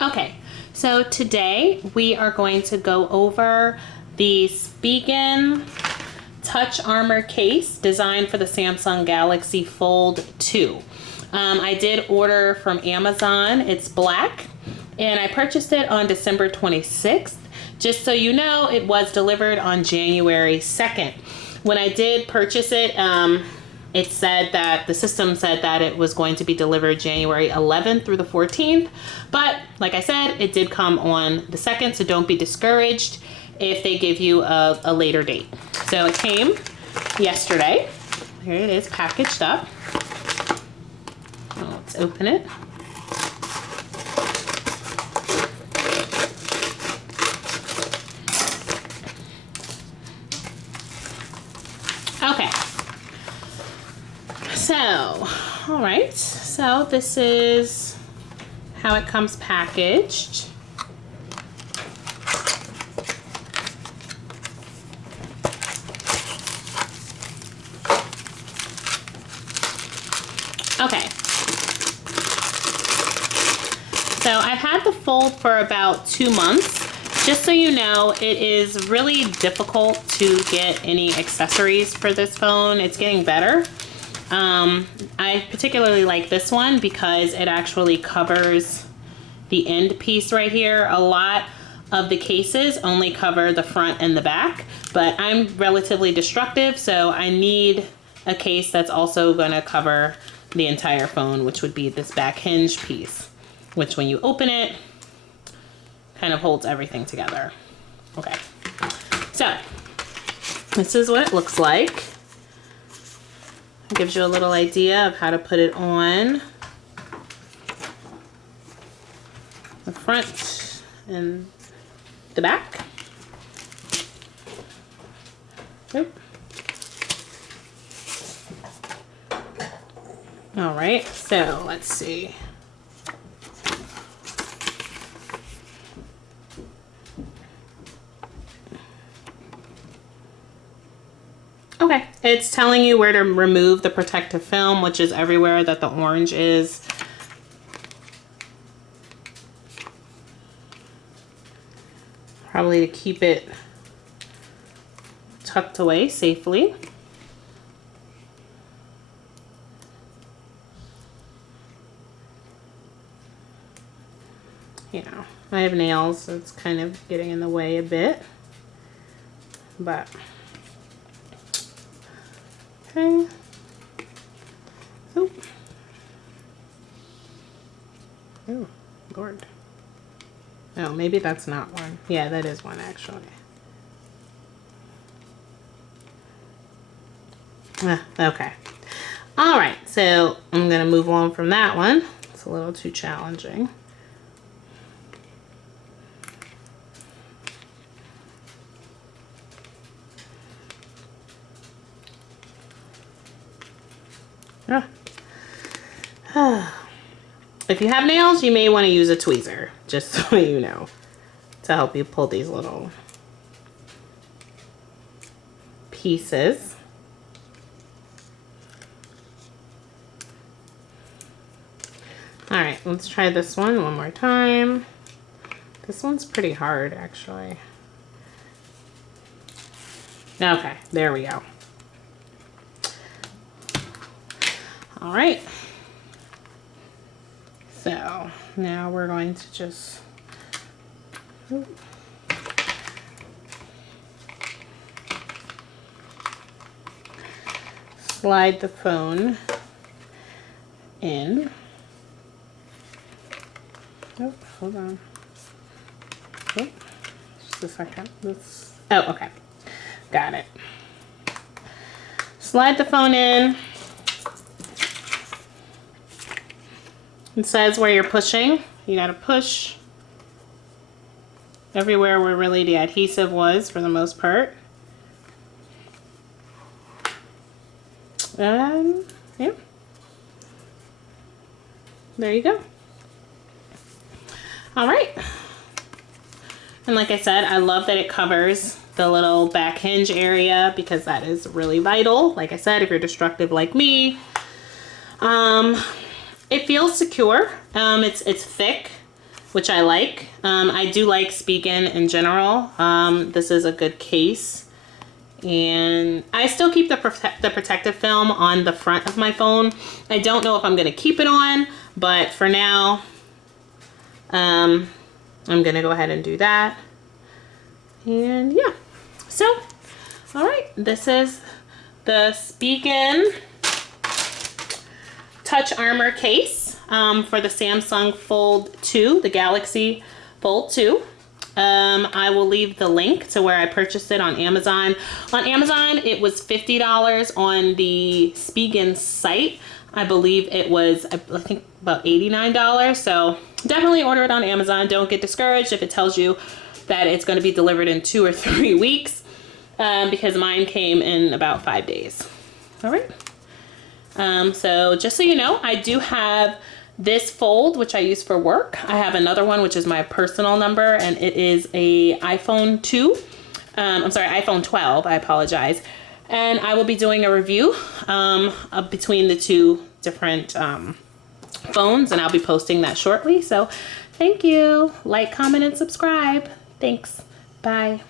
Okay, so today we are going to go over the Spigen Touch Armor case designed for the Samsung Galaxy Fold 2. I did order from Amazon. It's black, and I purchased it on December 26th. Just so you know, it was delivered on January 2nd. When I did purchase it, it said that the system said that it was going to be delivered January 11th through the 14th. But like I said, it did come on the 2nd, so don't be discouraged if they give you a later date. So it came yesterday. Here it is, packaged up. Let's open it. Okay. So, all right. So this is how it comes packaged. Okay. So I've had the Fold for about 2 months. Just so you know, it is really difficult to get any accessories for this phone. It's getting better. I particularly like this one because it actually covers the end piece right here. A lot of the cases only cover the front and the back, but I'm relatively destructive, so I need a case that's also going to cover the entire phone, which would be this back hinge piece, which when you open it, kind of holds everything together. Okay, so this is what it looks like. It gives you a little idea of how to put it on the front and the back. Oop. All right, so let's see. Okay, it's telling you where to remove the protective film, which is everywhere that the orange is. Probably to keep it tucked away safely. You know, I have nails, so it's kind of getting in the way a bit, but okay. Oh, oh, Lord. Oh, maybe that's not one. Yeah, that is one actually. Okay. All right, so I'm gonna move on from that one. It's a little too challenging. If you have nails, you may want to use a tweezer, just so you know, to help you pull these little pieces. All right, let's try this one more time. This one's pretty hard, actually. Okay, there we go. All right. So now we're going to just slide the phone in. Oh, hold on. Oh, just a second. Oh, okay. Got it. Slide the phone in. It says where you're pushing. You gotta push everywhere where really the adhesive was for the most part. Yeah. There you go. All right. And like I said, I love that it covers the little back hinge area because that is really vital. Like I said, if you're destructive like me, It feels secure. It's thick. which I like. I do like Spigen in general. This is a good case. And I still keep the protective film on the front of my phone. I don't know if I'm going to keep it on, but for now, I'm going to go ahead and do that. And yeah, so, all right, this is the Spigen Touch Armor case for the Samsung Fold 2, the Galaxy Fold 2. I will leave the link to where I purchased it on Amazon. On Amazon, it was $50. On the Spigen site, I believe it was, I think, about $89. So definitely order it on Amazon. Don't get discouraged if it tells you that it's going to be delivered in 2 or 3 weeks, because mine came in about 5 days. All right. So just so you know, I do have this Fold, which I use for work. I have another one, which is my personal number, and it is a iPhone 2. I'm sorry, iPhone 12, I apologize. And I will be doing a review between the two different phones, and I'll be posting that shortly. So thank you. Like, comment, and subscribe. Thanks. Bye.